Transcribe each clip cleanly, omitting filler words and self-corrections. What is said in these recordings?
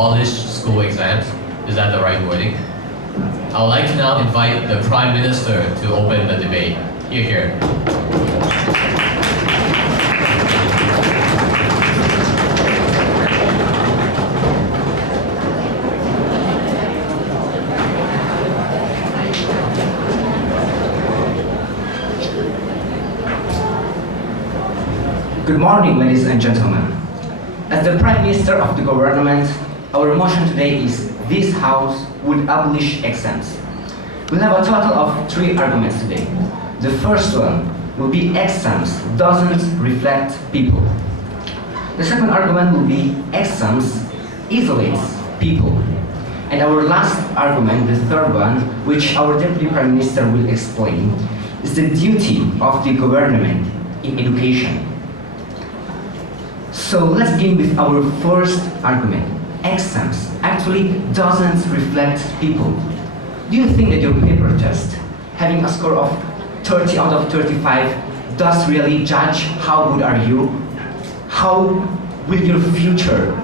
abolish school exams. Is that the right wording? I would like to now invite the Prime Minister to open the debate. Here. Good morning, ladies and gentlemen. As the Prime Minister of the government, our motion today is this House would abolish exams. We'll have a total of 3 arguments today. The first one will be exams doesn't reflect people. The second argument will be exams isolates people. And our last argument, the third one, which our Deputy Prime Minister will explain, is the duty of the government in education. So let's begin with our first argument. Exams actually doesn't reflect people. Do you think that your paper test, having a score of 30 out of 35, does really judge how good are you? How will your future,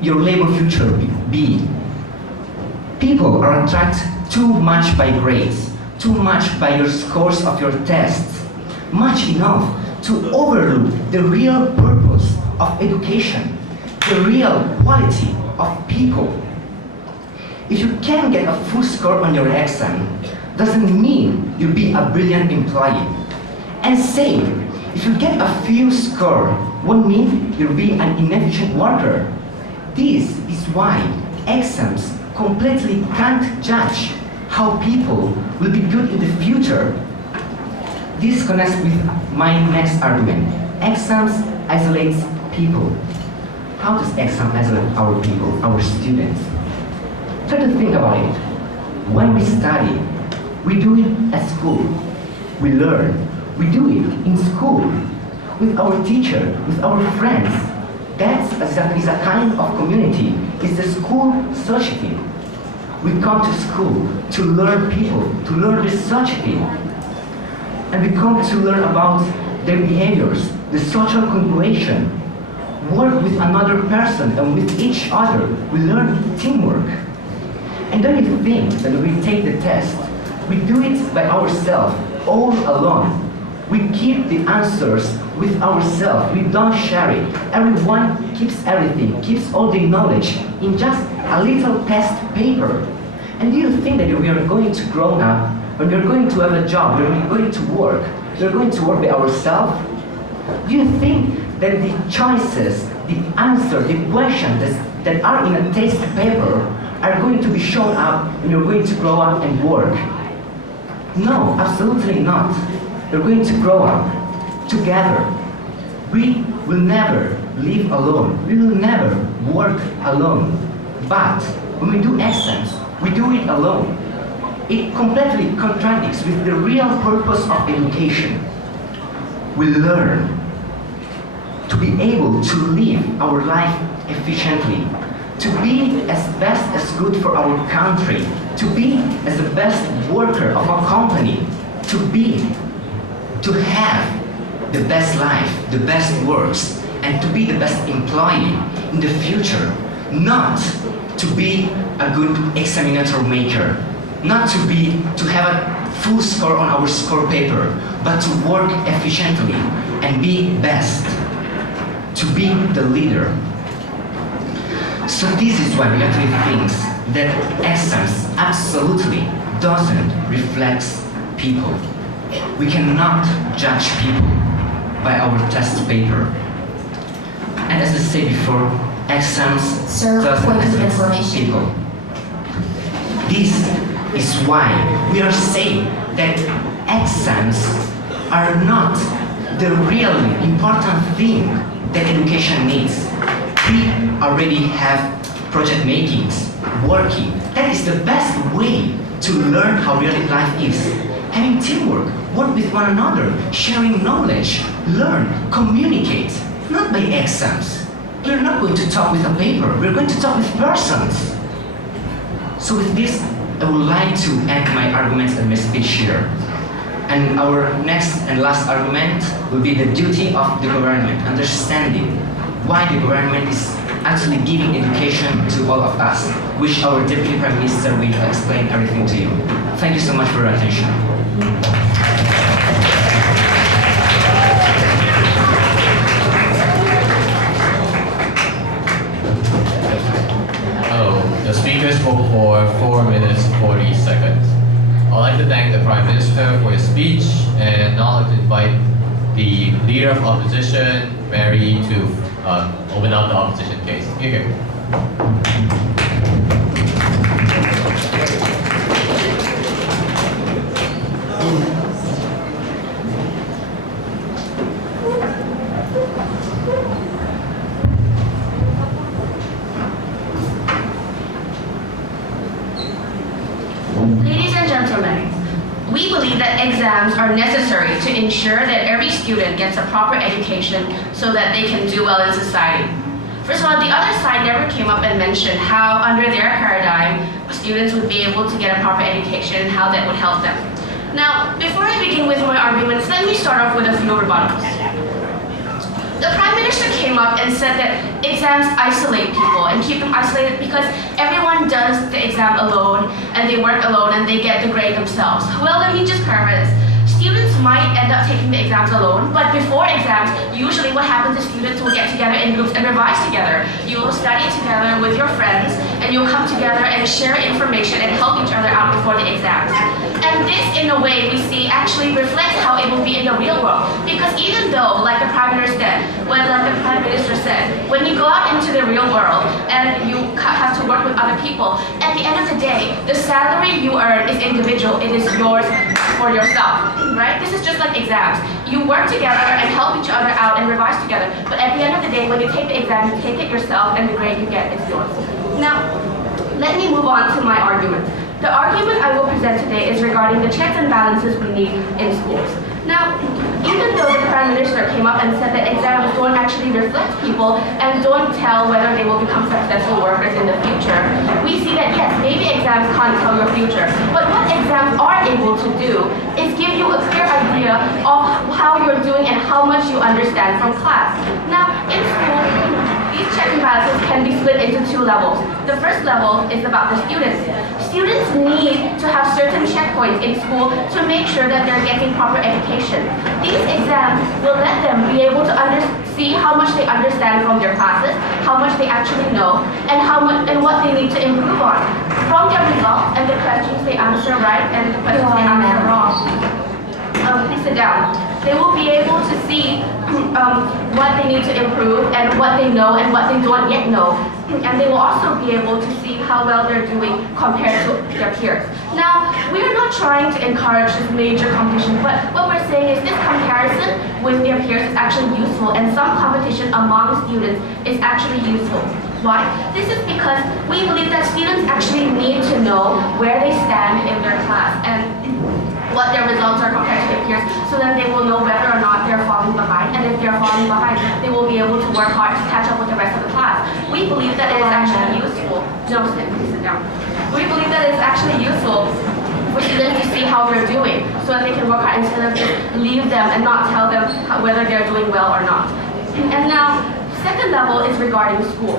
your labor future be? People are attracted too much by grades, too much by your scores of your tests, much enough to overlook the real purpose of education, the real quality of people. If you can get a full score on your exam, doesn't mean you'll be a brilliant employee. And same, if you get a few score, won't mean you'll be an inefficient worker. This is why exams completely can't judge how people will be good in the future. This connects with my next argument. Exams isolates people. How does exam isolate our people, our students? Try to think about it. When we study, we do it at school. We learn. We do it in school, with our teacher, with our friends. That is a kind of community. It's the school society. We come to school to learn people, to learn the society. And we come to learn about their behaviors, the social congruation, work with another person and with each other. We learn teamwork. And don't you think that when we take the test, we do it by ourselves, all alone. We keep the answers with ourselves. We don't share it. Everyone keeps everything, keeps all the knowledge in just a little test paper. And do you think that we are going to grow up, when we are going to have a job, when we are going to work, we are going to work by ourselves? Do you think that the choices, the answers, the questions that are in a test paper are going to be shown up when you're going to grow up and work? No, absolutely not. We're going to grow up together. We will never live alone. We will never work alone. But when we do exams, we do it alone. It completely contradicts with the real purpose of education. We learn to be able to live our life efficiently, to be as best as good for our country, to be as the best worker of a company, to have the best life, the best works, and to be the best employee in the future, not to be a good examinator maker, not to have a full score on our score paper, but to work efficiently and be best, to be the leader. So this is why we actually think that exams absolutely doesn't reflect people. We cannot judge people by our test paper. And as I said before, exams doesn't reflect people. This is why we are saying that exams are not the really important thing that education needs. We already have project makings, working. That is the best way to learn how really life is. Having teamwork, work with one another, sharing knowledge, learn, communicate, not by exams. We're not going to talk with a paper, we're going to talk with persons. So with this, I would like to end my arguments and my speech here. And our next and last argument will be the duty of the government, understanding why the government is actually giving education to all of us, which our Deputy Prime Minister will explain everything to you. Thank you so much for your attention. The speaker spoke for 4 minutes 40 seconds. I'd like to thank the Prime Minister for his speech, and now I'd like to invite the Leader of Opposition, Mary, to open up the opposition case. Here. Ladies and gentlemen, we believe that exams are necessary to ensure that every student gets a proper education so that they can do well in society. First of all, the other side never came up and mentioned how, under their paradigm, students would be able to get a proper education and how that would help them. Now, before I begin with my arguments, let me start off with a few rebuttals. The Prime Minister came up and said that exams isolate people and keep them isolated because everyone does the exam alone and they work alone and they get the grade themselves. Well, let me just clarify this. Students might end up taking the exams alone, but before exams, usually what happens is students will get together in groups and revise together. You will study together with your friends and you'll come together and share information and help each other out before the exams. And this, in a way, we see actually reflects how it will be in the real world. Because even though, like the Prime Minister said, when you go out into the real world and you have to work with other people, at the end of the day, the salary you earn is individual. It is yours for yourself, right? This is just like exams. You work together and help each other out and revise together. But at the end of the day, when you take the exam, you take it yourself and the grade you get is yours. Now, let me move on to my argument. The argument I will present today is regarding the checks and balances we need in schools. Now, even though the Prime Minister came up and said that exams don't actually reflect people and don't tell whether they will become successful workers in the future, we see that yes, maybe exams can't tell your future, but what exams are able to do is give you a clear idea of how you're doing and how much you understand from class. Now, in school, these checks and balances can be split into two levels. The first level is about the students. Students need to have certain checkpoints in school to make sure that they're getting proper education. These exams will let them be able to see how much they understand from their classes, how much they actually know, and what they need to improve on. From their results and the questions they answer right and the questions they answer wrong. Please sit down. They will be able to see what they need to improve and what they know and what they don't yet know. And they will also be able to see how well they're doing compared to their peers. Now, we are not trying to encourage this major competition, but what we're saying is this comparison with their peers is actually useful, and some competition among students is actually useful. Why? This is because we believe that students actually need to know where they stand in their class and what their results are compared to their peers, so then they will know whether or not they're falling behind, and if they're falling behind, they will be able to work hard to catch up with the rest of the class. We believe that it is actually useful. No, sit down. We believe that it's actually useful for students to see how they're doing, so that they can work hard instead of just leave them and not tell them whether they're doing well or not. And now, second level is regarding schools.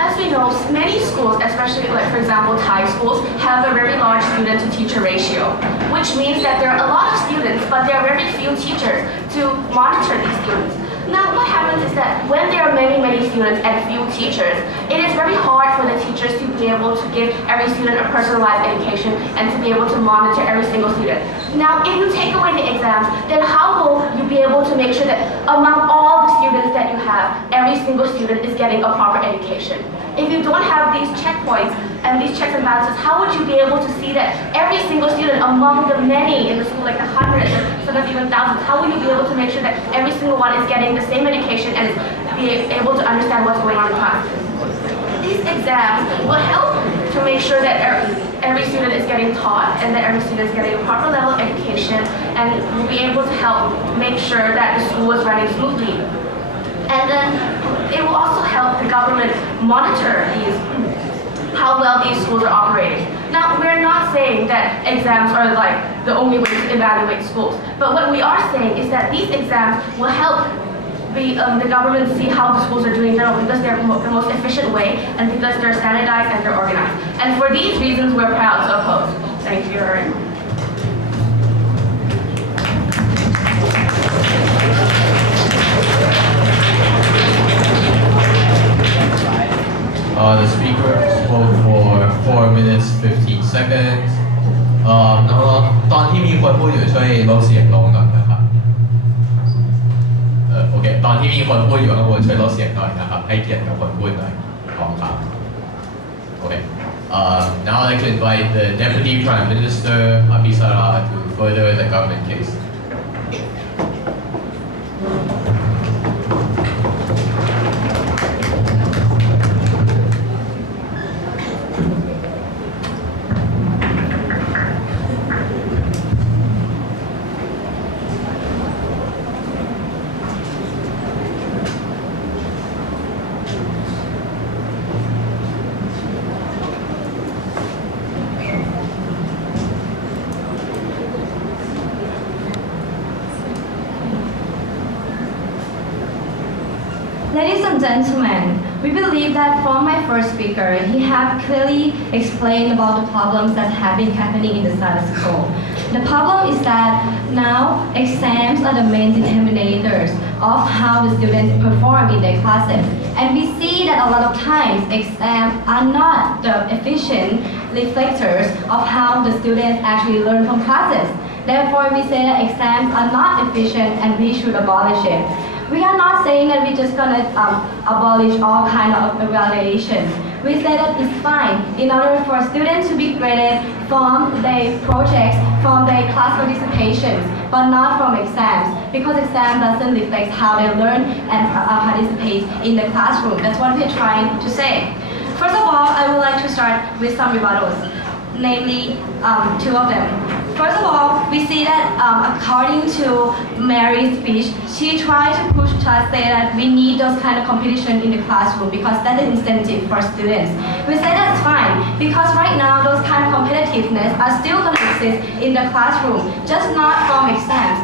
As we know, many schools, especially like for example Thai schools, have a very large student-to-teacher ratio, which means that there are a lot of students, but there are very few teachers to monitor these students. Now, what happens is that when there are many students and few teachers, it is very hard for the teachers to be able to give every student a personalized education and to be able to monitor every single student. Now, if you take away the exams, then how will you be able to make sure that among all the students that you have, every single student is getting a proper education? If you don't have these checkpoints and these checks and balances, how would you be able to see that every single student among the many in the school, like the hundreds, sometimes even thousands, how will you be able to make sure that every single one is getting the same education and be able to understand what's going on in class? These exams will help to make sure that every student is getting taught and that every student is getting a proper level of education, and will be able to help make sure that the school is running smoothly. And then it will also help the government monitor how well these schools are operating. Now, we're not saying that exams are like the only way to evaluate schools, but what we are saying is that these exams will help the government see how the schools are doing in general because they're the most efficient way and because they're standardized and they're organized. And for these reasons, we're proud to oppose. Thank you very much. The speaker spoke for 4 minutes 15 seconds. น้องๆตอนที่มีคนพูดอยู่ช่วยลดเสียงลงหน่อยนะครับโอเคตอนที่มีคนพูดอยู่ข้างบนช่วยลดเสียงหน่อยนะครับให้เกียรติกับคนพูดหน่อยขอบคุณครับโอเค Now I'd like to invite the Deputy Prime Minister Abisara to further the government case. Ladies and gentlemen, we believe that from my first speaker, he have clearly explained about the problems that have been happening in the status quo. The problem is that now exams are the main determinators of how the students perform in their classes. And we see that a lot of times exams are not the efficient reflectors of how the students actually learn from classes. Therefore, we say that exams are not efficient and we should abolish it. We are not saying that we're just gonna abolish all kind of evaluations. We say that it's fine in order for students to be graded from their projects, from their class participations, but not from exams, because exam doesn't reflect how they learn and participate in the classroom. That's what we're trying to say. First of all, I would like to start with some rebuttals, namely two of them. First of all, we see that according to Mary's speech, she tried to push us say that we need those kind of competition in the classroom because that's an incentive for students. We say that's fine because right now those kind of competitiveness are still going to exist in the classroom, just not from exams.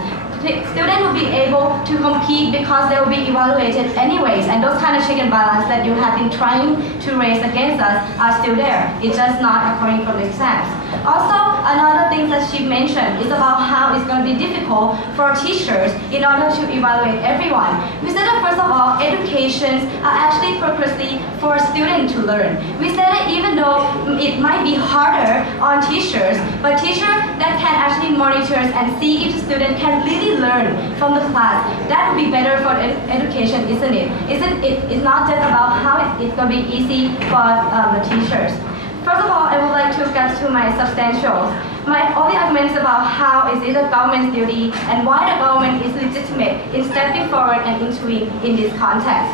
Students will be able to compete because they will be evaluated anyways, and those kind of check and balance that you have been trying to raise against us are still there. It's just not occurring from the exams. Also, another thing that she mentioned is about how it's going to be difficult for teachers in order to evaluate everyone. We said that first of all, educations are actually purposely for students to learn. We said that even though it might be harder on teachers, but teachers that can actually monitor and see if the student can really learn from the class, that would be better for education, isn't it? It's not just about how it's going to be easy for the teachers. First of all, I would like to get to my substantials. My only arguments about how is it a government's duty and why the government is legitimate in stepping forward and intervening in this context.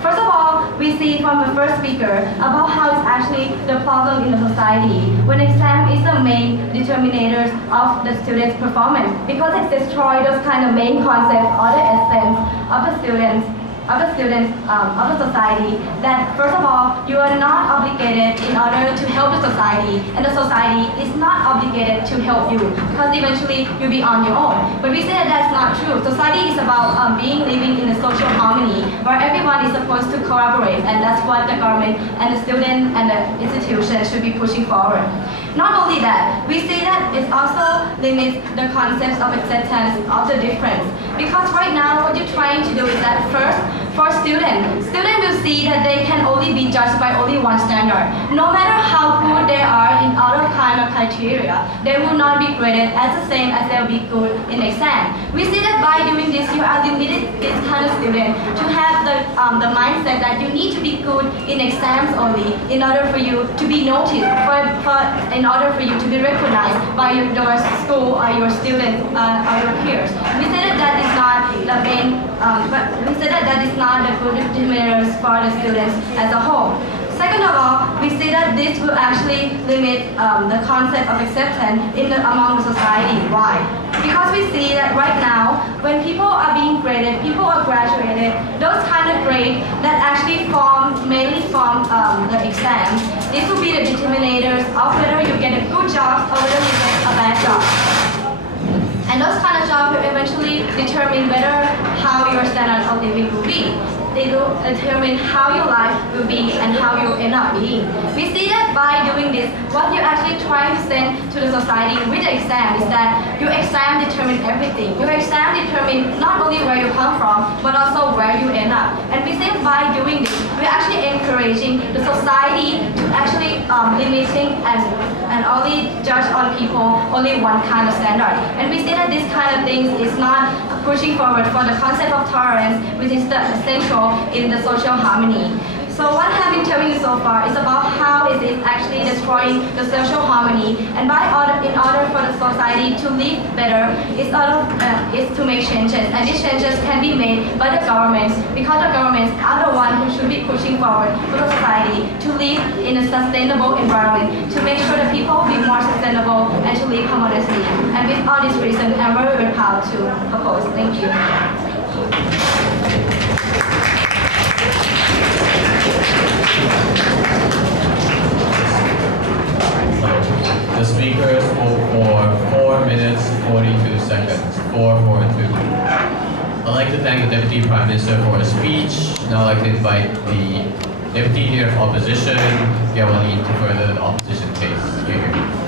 First of all, we see from the first speaker about how it's actually the problem in the society when exam is the main determinators of the students' performance because it destroys those kind of main concepts or the essence of the students. Of the society, that first of all, you are not obligated in order to help the society, and the society is not obligated to help you, because eventually you'll be on your own. But we say that that's not true. Society is about living in a social harmony, where everyone is supposed to collaborate, and that's what the government and the student and the institution should be pushing forward. Not only that, we say that it also limits the concepts of acceptance of the difference. Because right now, what you're trying to do is that first, for students will see that they can only be judged by only one standard. No matter how good they are in other kind of criteria, they will not be graded as the same as they'll be good in exam. We see that by doing this, you are limiting this kind of student to have the mindset that you need to be good in exams only in order for you to be noticed, in order for you to be recognized by your school or your students or your peers. We say that that is not the main, we say that that is not the good determinators for the students as a whole. Second of all, we see that this will actually limit the concept of acceptance among the society. Why? Because we see that right now, when people are being graded, people are graduated, those kind of grades that actually mainly form the exams, this will be the determinators of whether you get a good job or whether you get a bad job. And those kind of jobs will eventually determine whether how your standard of living will be. They will determine how your life will be and how you end up being. We see that by doing this, what you're actually trying to send to the society with the exam is that your exam determines everything. Your exam determines not only where you come from, but also where you end up. And we say by doing this, we're actually encouraging the society to actually limiting and only judge on people only one kind of standard. And we say that this kind of things is not pushing forward for the concept of tolerance, which is the essential in the social harmony. So what I have been telling you so far is about how it is actually destroying the social harmony, and in order for the society to live better, is to make changes, and these changes can be made by the governments, because the governments are the ones who should be pushing forward for the society to live in a sustainable environment, to make sure that people be more sustainable and to live harmoniously. And with all these reasons, I'm very, very proud to propose. Thank you. The speaker spoke for 4 minutes, 42 seconds. 442. I'd like to thank the Deputy Prime Minister for his speech. Now I'd like to invite the Deputy Leader of Opposition, Gyawali, to further the opposition case. Here.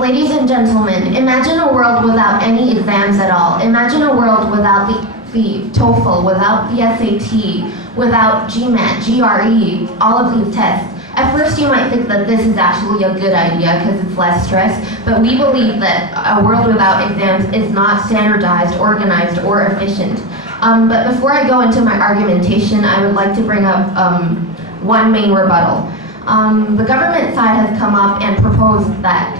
Ladies and gentlemen, imagine a world without any exams at all. Imagine a world without the TOEFL, without the SAT, without GMAT, GRE, all of these tests. At first you might think that this is actually a good idea because it's less stress, but we believe that a world without exams is not standardized, organized, or efficient. But before I go into my argumentation, I would like to bring up one main rebuttal. The government side has come up and proposed that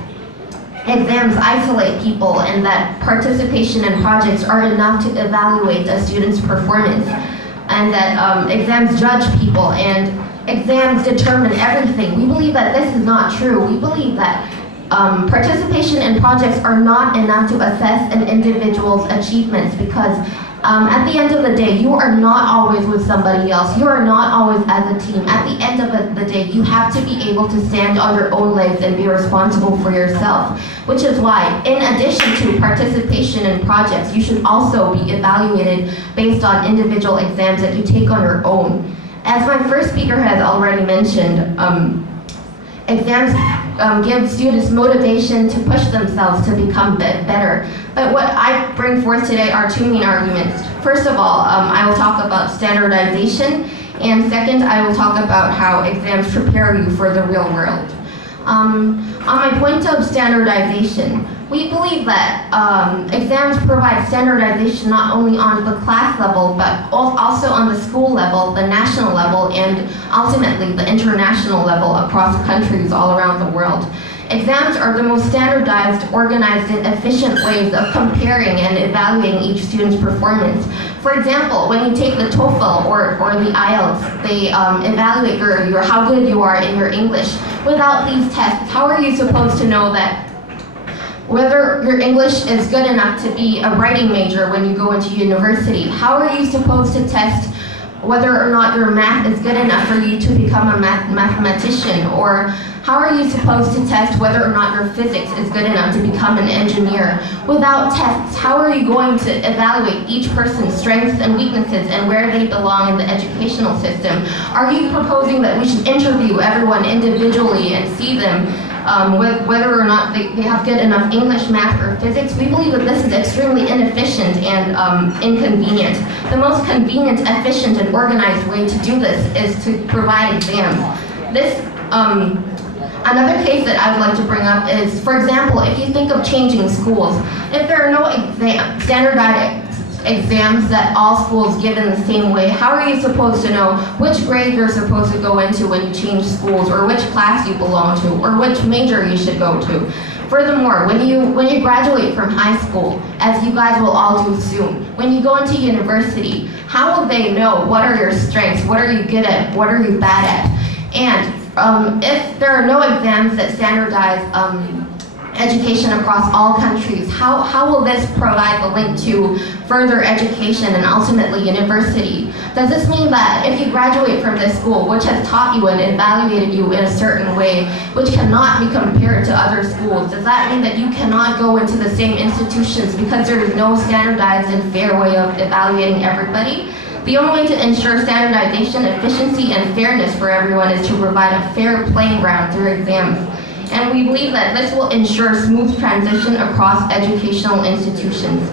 exams isolate people and that participation in projects are enough to evaluate a student's performance, and that exams judge people and exams determine everything. We believe that this is not true. We believe that participation in projects are not enough to assess an individual's achievements, because at the end of the day, you are not always with somebody else. You are not always as a team. At the end of the day, you have to be able to stand on your own legs and be responsible for yourself, which is why, in addition to participation in projects, you should also be evaluated based on individual exams that you take on your own. As my first speaker has already mentioned, exams give students motivation to push themselves to become better. But what I bring forth today are two main arguments. First of all, I will talk about standardization, and second, I will talk about how exams prepare you for the real world. On my point of standardization, we believe that exams provide standardization not only on the class level, but also on the school level, the national level, and ultimately the international level across countries all around the world. Exams are the most standardized, organized, and efficient ways of comparing and evaluating each student's performance. For example, when you take the TOEFL or the IELTS, they evaluate your how good you are in your English. Without these tests, how are you supposed to know that whether your English is good enough to be a writing major when you go into university? How are you supposed to test whether or not your math is good enough for you to become a mathematician? Or how are you supposed to test whether or not your physics is good enough to become an engineer? Without tests, how are you going to evaluate each person's strengths and weaknesses and where they belong in the educational system? Are you proposing that we should interview everyone individually and see them whether or not they have good enough English, math, or physics? We believe that this is extremely inefficient and inconvenient. The most convenient, efficient, and organized way to do this is to provide exams. Another case that I would like to bring up is, for example, if you think of changing schools, if there are no standardized exams that all schools give in the same way, how are you supposed to know which grade you're supposed to go into when you change schools, or which class you belong to, or which major you should go to? Furthermore, when you graduate from high school, as you guys will all do soon, when you go into university, how will they know what are your strengths, what are you good at, what are you bad at? And if there are no exams that standardize education across all countries. How will this provide the link to further education and ultimately university? Does this mean that if you graduate from this school, which has taught you and evaluated you in a certain way, which cannot be compared to other schools, does that mean that you cannot go into the same institutions because there is no standardized and fair way of evaluating everybody? The only way to ensure standardization, efficiency, and fairness for everyone is to provide a fair playing ground through exams. And we believe that this will ensure smooth transition across educational institutions.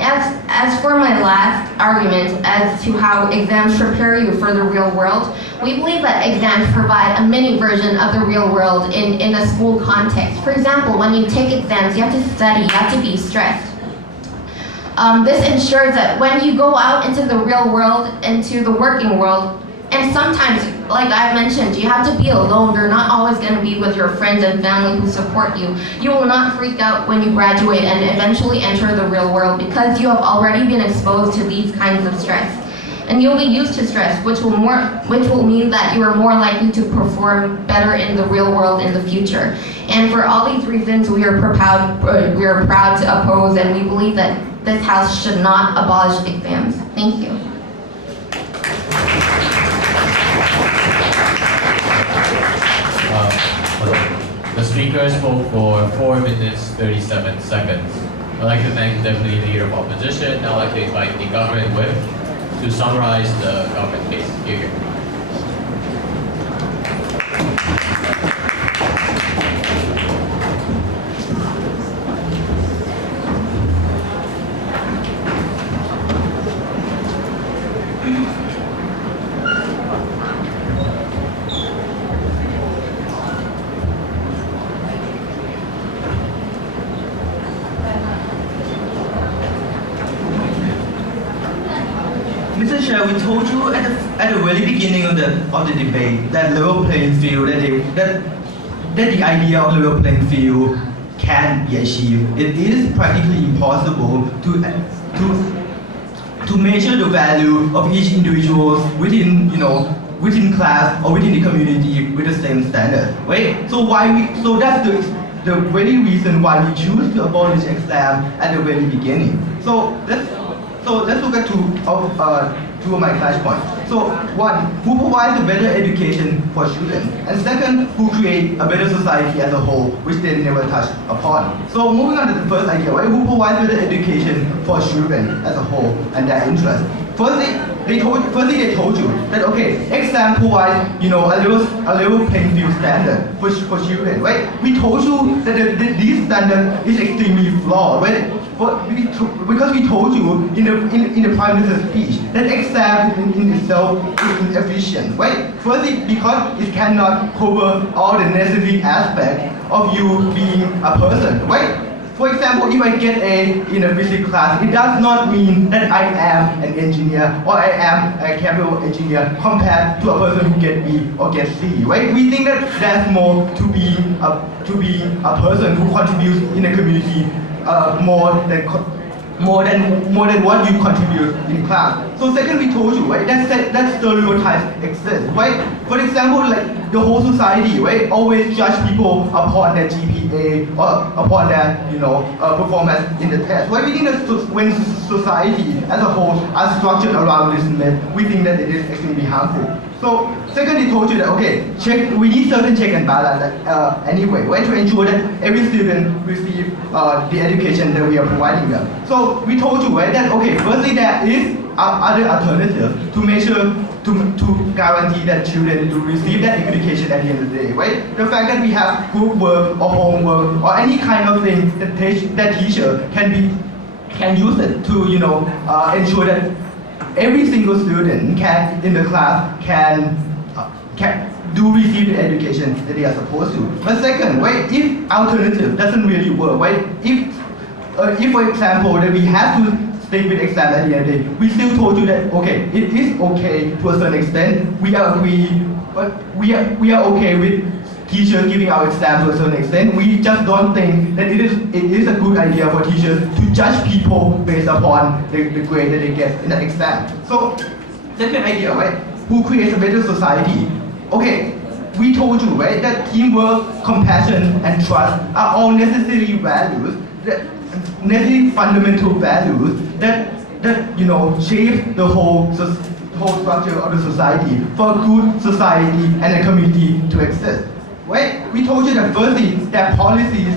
As for my last argument as to how exams prepare you for the real world, we believe that exams provide a mini version of the real world in a school context. For example, when you take exams, you have to study, you have to be stressed. This ensures that when you go out into the real world, into the working world, and sometimes, like I mentioned, you have to be alone. You're not always going to be with your friends and family who support you. You will not freak out when you graduate and eventually enter the real world because you have already been exposed to these kinds of stress. And you'll be used to stress, which will mean that you are more likely to perform better in the real world in the future. And for all these reasons, we are proud to oppose, and we believe that this House should not abolish exams. Thank you. The speaker spoke for 4 minutes 37 seconds. I'd like to thank the Deputy Leader of Opposition. I'd like to invite the Government Whip to summarize the government case. Here. Mr. Chair, we told you at the very beginning of the debate that level playing field, that the idea of level playing field can be achieved. It is practically impossible to measure the value of each individual within class or within the community with the same standard, right? So that's the very reason why we choose to abolish exam at the very beginning. So let's look at two of my clash points. So one, who provides a better education for students? And second, who create a better society as a whole, which they never touched upon. So moving on to the first idea, right? Who provides better education for students as a whole and their interests? Firstly, they told you that exam provides a level playing field standard for students, right? We told you that this standard is extremely flawed, right? Because we told you in the Prime Minister's speech that exam in itself is inefficient, right? Firstly, because it cannot cover all the necessary aspects of you being a person, right? For example, if I get A in a physics class, it does not mean that I am an engineer or I am a chemical engineer compared to a person who get B or get C, right? We think that there's more to be a person who contributes in a community more than what you contribute in class. So second, we told you, right, that stereotypes exist, right? For example, like the whole society, right, always judge people upon their GPA or upon their, performance in the test. Right? We think that when society as a whole are structured around this myth, we think that it is extremely harmful. So second, we told you that we need certain check and balance anyway, right, to ensure that every student receive the education that we are providing them. So we told you, right, that firstly there is other alternatives to make sure to guarantee that children to receive that education at the end of the day, right? The fact that we have group work or homework or any kind of thing that teacher can use it to ensure that every single student in the class can receive the education that they are supposed to. But second, right, if alternative doesn't really work, right? If for example that we have to stick with exam at the end of the day, we still told you that it is okay to a certain extent. We agree, but we are okay with teachers giving our exam to a certain extent. We just don't think that it is a good idea for teachers to judge people based upon the grade that they get in the exam. So second idea, right? Who creates a better society? we told you, right, that teamwork, compassion, and trust are all necessary values, necessary fundamental values that shape the whole structure of the society for a good society and a community to exist. Right? We told you that firstly, that policies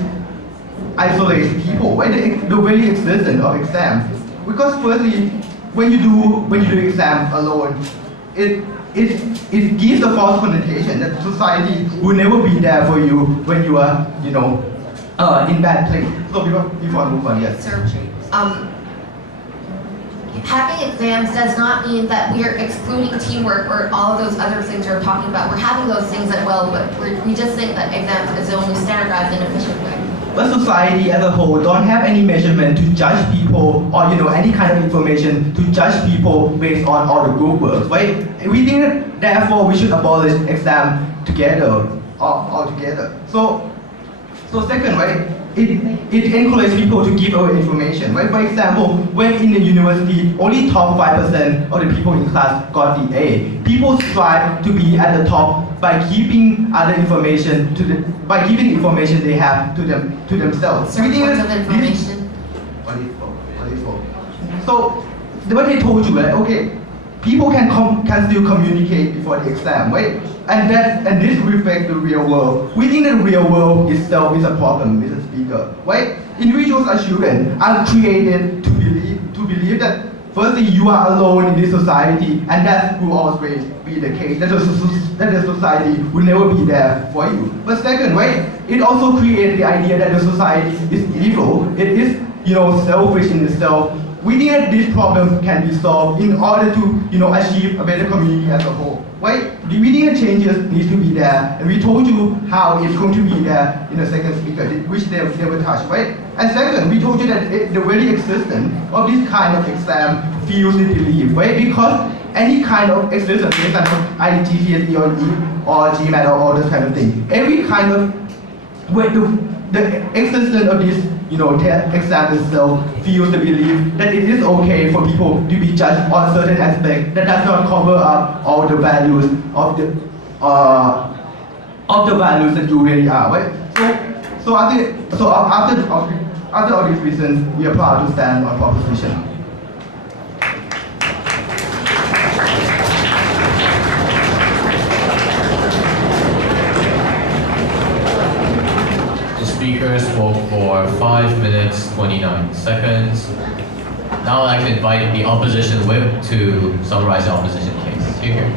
isolate people, right? The very existence of exams. Because firstly, when you do exam alone, it gives a false connotation that society will never be there for you when you are, in bad place. So before I move on, yes. Sir, having exams does not mean that we are excluding teamwork or all of those other things you're talking about. We're having those things as well, but we just think that exams is the only standardized and efficient way. But society as a whole don't have any measurement to judge people or any kind of information to judge people based on all the group works, right? We think that therefore we should abolish exam together, altogether. So second, right? It encourages people to give away information, right? For example, when in the university, only top 5% of the people in class got the A. People strive to be at the top by giving other information by giving information they have to themselves. Certain sorts of information. So what they told you, right? Okay, people can still communicate before the exam, right? And this reflects the real world. We think that the real world itself is a problem, Mr. Speaker, right? Individuals as children are created to believe that firstly you are alone in this society, and that will always be the case. That the society will never be there for you. But second, right? It also creates the idea that the society is evil. It is, selfish in itself. We think that this problem can be solved in order to, achieve a better community as a whole, right? We think that changes need to be there, and we told you how it's going to be there in the second speaker, which they never touched, right? And second, we told you that the very existence of this kind of exam fuels the belief, right? Because any kind of existence, for example, IGCSE or GMAT or all this kind of thing, every kind of the existence of this exam itself fuels the belief that it is okay for people to be judged on certain aspects that does not cover up all the values of the values that you really are, right? So after all these reasons, we are proud to stand on proposition. Speaker spoke for 5 minutes 29 seconds. Now I'd like to invite the opposition whip to summarize the opposition case. Here.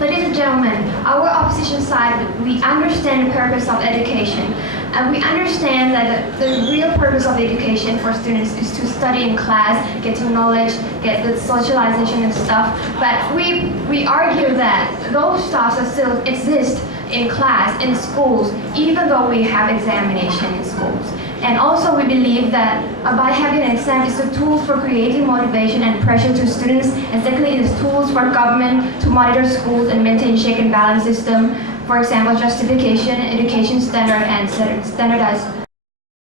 Ladies and gentlemen, our opposition side, we understand the purpose of education. And we understand that the real purpose of education for students is to study in class, get to knowledge, get the socialization and stuff. But we argue that those stuff still exist in class, in schools, even though we have examination in schools. And also we believe that by having an exam is a tool for creating motivation and pressure to students, and secondly it is tools for government to monitor schools and maintain check and balance system. For example, justification, education standard, and standardized